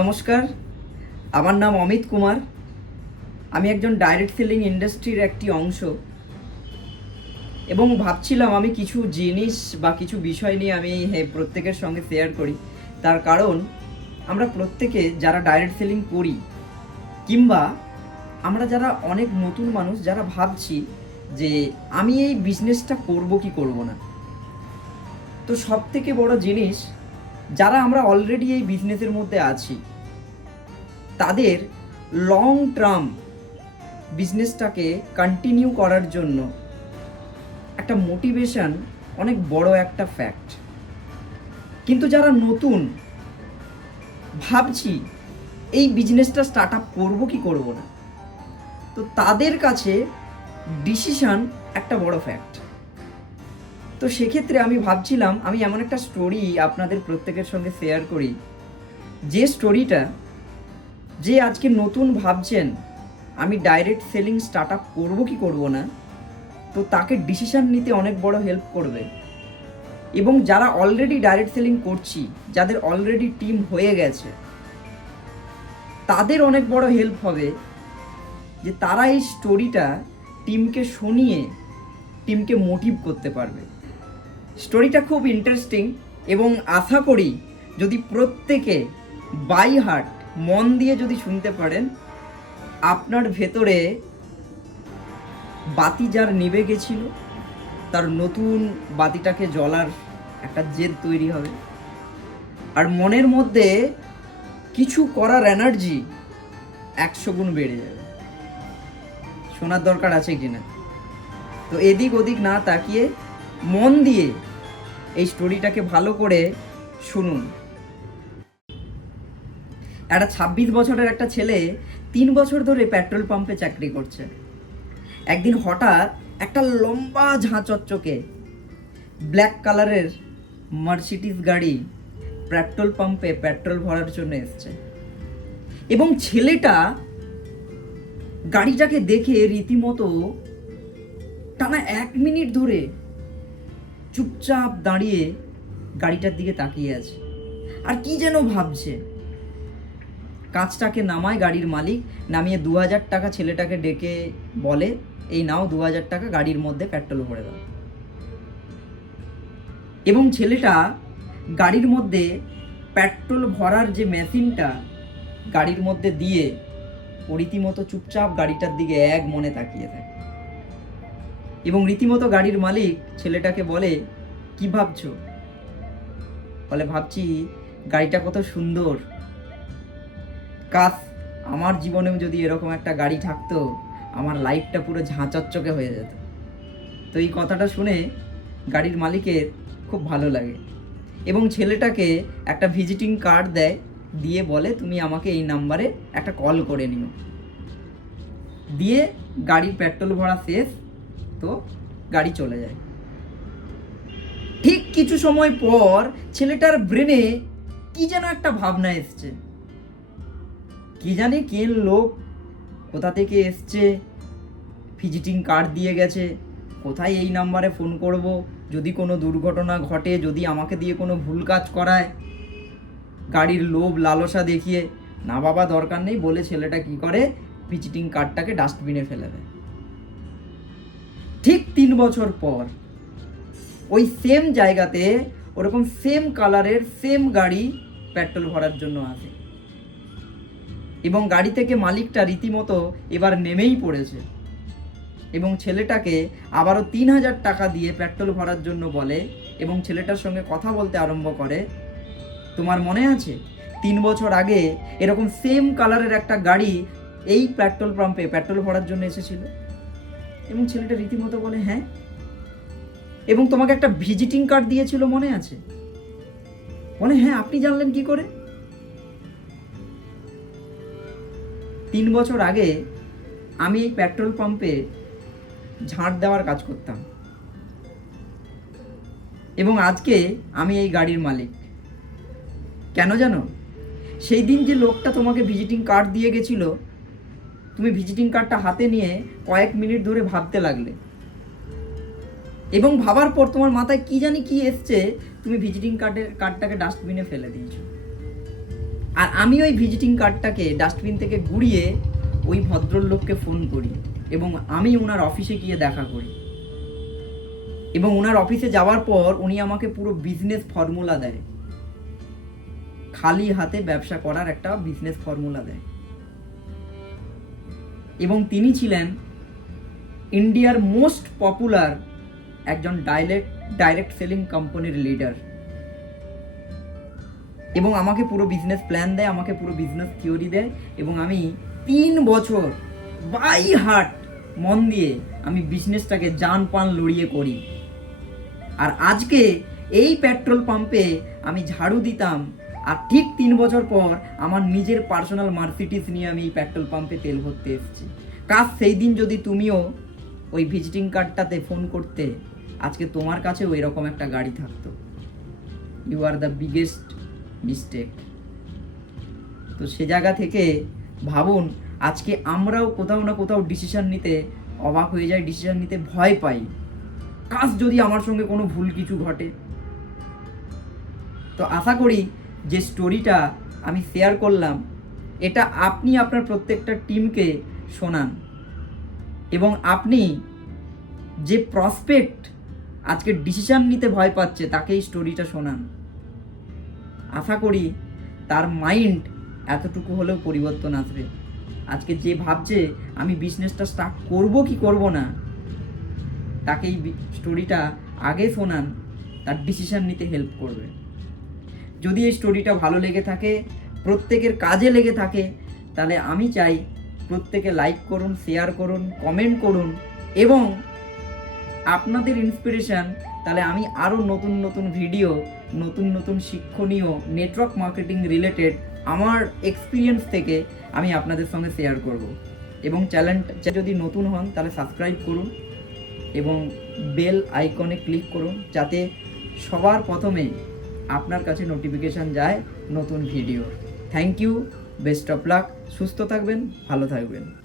নমস্কার, আমার নাম অমিত কুমার। আমি একজন ডাইরেক্ট সেলিং ইন্ডাস্ট্রির একটি অংশ। এবং ভাবছিলাম আমি কিছু জিনিস বা কিছু বিষয় নিয়ে আমি প্রত্যেকের সঙ্গে শেয়ার করি। তার কারণ, আমরা প্রত্যেকে যারা ডাইরেক্ট সেলিং করি, কিংবা আমরা যারা অনেক নতুন মানুষ, যারা ভাবছি যে আমি এই বিজনেসটা করব কি করব না। তো সব থেকে বড় জিনিস যারা আমরা অলরেডি এই বিজনেসের মধ্যে আছি, তাদের লং টার্ম বিজনেসটাকে কন্টিনিউ করার জন্য একটা মোটিভেশন অনেক বড় একটা ফ্যাক্ট কিন্তু যারা নতুন, ভাবছি এই বিজনেসটা স্টার্ট আপ করব কি করব না, তো তাদের কাছে ডিসিশন একটা বড় ফ্যাক্ট তো সেক্ষেত্রে আমি ভাবছিলাম, আমি এমন একটা স্টোরি আপনাদের প্রত্যেকের সঙ্গে শেয়ার করি। যে স্টোরিটা যে আজকে নতুন ভাবছেন, আমি ডাইরেক্ট সেলিং স্টার্ট আপ করব কি করব না, তো তাকে ডিসিশান নিতে অনেক বড় হেল্প করবে। এবং যারা অলরেডি ডাইরেক্ট সেলিং করছি, যাদের অলরেডি টিম হয়ে গেছে, তাদের অনেক বড় হেল্প হবে যে তারা এই স্টোরিটা টিমকে শুনিয়ে টিমকে মোটিভ করতে পারবে। স্টোরিটা খুব ইন্টারেস্টিং এবং আশা করি যদি প্রত্যেকে বাই হার্ট মন দিয়ে যদি শুনতে পারেন, আপনার ভেতরে বাতি যার নিবে গেছিল, তার নতুন বাতিটাকে জ্বলার একটা জেদ তৈরি হবে। আর মনের মধ্যে কিছু করার এনার্জি একশো গুণ বেড়ে যাবে। শোনার দরকার আছে কি না তো এদিক ওদিক না তাকিয়ে মন দিয়ে এই স্টোরিটাকে ভালো করে শুনুন। একটা ছাব্বিশ বছরের একটা ছেলে তিন বছর ধরে পেট্রোল পাম্পে চাকরি করছে। একদিন হঠাৎ একটা লম্বা ঝাঁচকচকে ব্ল্যাক কালারের মার্সিডিস গাড়ি পেট্রোল পাম্পে পেট্রোল ভরার জন্য এসছে। এবং ছেলেটা গাড়িটাকে দেখে রীতিমতো টানা এক মিনিট ধরে চুপচাপ দাঁড়িয়ে গাড়িটার দিকে তাকিয়ে আছে। আর কি যেন ভাবছে। কাজটাকে নামায় গাড়ির মালিক, নামিয়ে দু হাজার টাকা ছেলেটাকে ডেকে বলে, এই নাও দু হাজার টাকা গাড়ির মধ্যে পেট্রোল ভরে দাও। এবং ছেলেটা গাড়ির মধ্যে পেট্রোল ভরার যে মেশিনটা গাড়ির মধ্যে দিয়ে রীতিমতো চুপচাপ গাড়িটার দিকে এক মনে তাকিয়ে থাকে। এবং রীতিমতো গাড়ির মালিক ছেলেটাকে বলে, কি ভাবছ? বলে, ভাবছি গাড়িটা কত সুন্দর। কাজ আমার জীবনেও যদি এরকম একটা গাড়ি থাকতো, আমার লাইফটা পুরো ঝাঁচকচকে হয়ে যেত। তো এই কথাটা শুনে গাড়ির মালিকের খুব ভালো লাগে এবং ছেলেটাকে একটা ভিজিটিং কার্ড দেয়, দিয়ে বলে, তুমি আমাকে এই নাম্বারে একটা কল করে নিও। দিয়ে গাড়ির পেট্রোল ভরা শেষ তো গাড়ি চলে যায়। ঠিক কিছু সময় পর ছেলেটার ব্রেনে কি যেন একটা ভাবনা এসছে। কি জানে কে লোক, কোথা থেকে এসছে ভিজিটিং কার্ড দিয়ে গেছে, কোথায় এই নাম্বারে ফোন করব, যদি কোনো দুর্ঘটনা ঘটে, যদি আমাকে দিয়ে কোনো ভুল কাজ করায়। গাড়ির লোভ, লালসা দেখিয়ে, না বাবা, দরকার নেই, বলে ছেলেটা কি করে ভিজিটিং কার্ডটাকে ডাস্টবিনে ফেলে দেয়। ঠিক তিন বছর পর, ওই সেম জায়গাতে ওরকম সেম কালারের সেম গাড়ি পেট্রোল ভরার জন্য আসে। এবং গাড়ি থেকে মালিকটা রীতিমতো এবার নেমেই পড়েছে। এবং ছেলেটাকে আবারও তিন হাজার টাকা দিয়ে পেট্রোল ভরার জন্য বলে এবং ছেলেটার সঙ্গে কথা বলতে আরম্ভ করে, তোমার মনে আছে? তিন বছর আগে এরকম সেম কালারের একটা গাড়ি এই পেট্রোল পাম্পে পেট্রোল ভরার জন্য এসেছিল? এবং ছেলেটা রীতিমতো বলে হ্যাঁ? এবং তোমাকে একটা ভিজিটিং কার্ড দিয়েছিল, মনে আছে? মনে হ্যাঁ আপনি জানলেন কি করে? তিন বছর আগে আমি এই পেট্রোল পাম্পে ঝাঁট দেওয়ার কাজ করতাম। এবং আজকে আমি এই গাড়ির মালিক। কেন জানো? সেই দিন যে লোকটা তোমাকে ভিজিটিং কার্ড দিয়ে গেছিল তুমি ভিজিটিং কার্ডটা হাতে নিয়ে কয়েক মিনিট ধরে ভাবতে লাগলে। এবং ভাবার পর তোমার মাথায় কি জানি কি এসছে, তুমি ভিজিটিং কার্ডের কার্ডটাকে ডাস্টবিনে ফেলে দিয়েছ। আর আমি ওই ভিজিটিং কার্ডটাকে ডাস্টবিন থেকে গুড়িয়ে ওই ভদ্রলোককে ফোন করি এবং আমি ওনার অফিসে গিয়ে দেখা করি। এবং ওনার অফিসে যাওয়ার পর উনি আমাকে পুরো বিজনেস ফর্মুলা দেয়। খালি হাতে ব্যবসা করার একটা বিজনেস ফর্মুলা দেয়। এবং তিনি ছিলেন ইন্ডিয়ার মোস্ট পপুলার একজন ডাইরেক্ট ডাইরেক্ট সেলিং কোম্পানির লিডার। এবং আমাকে পুরো বিজনেস প্ল্যান দেয়, আমাকে পুরো বিজনেস থিওরি দেয় এবং আমি তিন বছর বাই হার্ট মন দিয়ে আমি বিজনেসটাকে যান পান লড়িয়ে করি। আর আজকে এই পেট্রোল পাম্পে আমি ঝাড়ু দিতাম আর ঠিক তিন বছর পর আমার নিজের পার্সোনাল মার্সিডিস নিয়ে আমি পেট্রোল পাম্পে তেল ভরতে এসেছি। কাজ সেই দিন যদি তুমিও ওই ভিজিটিং কার্ডটাতে ফোন করতে, আজকে তোমার কাছেও এরকম একটা গাড়ি থাকতো। You are the biggest mistake তো সে জায়গা থেকে ভাবুন, আজকে আমরাও কোথাও না কোথাও ডিসিশন নিতে অবাক হয়ে যায় ডিসিশন নিতে ভয় পাই। কাজ যদি আমার সঙ্গে কোনো ভুল কিছু ঘটে। তো আশা করি যে স্টোরিটা আমি শেয়ার করলাম, এটা আপনি আপনার প্রত্যেকটা টিমকে শোনান। এবং আপনি যে প্রসপেক্ট আজকে ডিসিশান নিতে ভয় পাচ্ছে, তাকে এই স্টোরিটা শোনান। আশা করি তার মাইন্ড এতটুকু হলেও পরিবর্তন আসবে। আজকে যে ভাবছে, আমি বিজনেসটা স্টার্ট করব কি করব না তাকে এই স্টোরিটা আগে শোনান, তার ডিসিশান নিতে হেল্প করবে। যদি এই স্টোরিটা ভালো লেগে থাকে, প্রত্যেকের কাজে লেগে থাকে, তাহলে আমি চাই প্রত্যেকে লাইক করুন শেয়ার করুন কমেন্ট করুন এবং আপনাদের ইন্সপিরেশান তাহলে আমি আরও নতুন নতুন ভিডিও নতুন নতুন শিক্ষণীয় নেটওয়ার্ক মার্কেটিং রিলেটেড আমার এক্সপিরিয়েন্স থেকে আমি আপনাদের সঙ্গে শেয়ার করব। এবং চ্যানেলটা যদি নতুন হন, তাহলে সাবস্ক্রাইব করুন এবং বেল আইকনে ক্লিক করুন, যাতে সবার প্রথমে আপনার কাছে নোটিফিকেশান যায় নতুন video thank you best of luck সুস্থ থাকবেন, ভালো থাকবেন।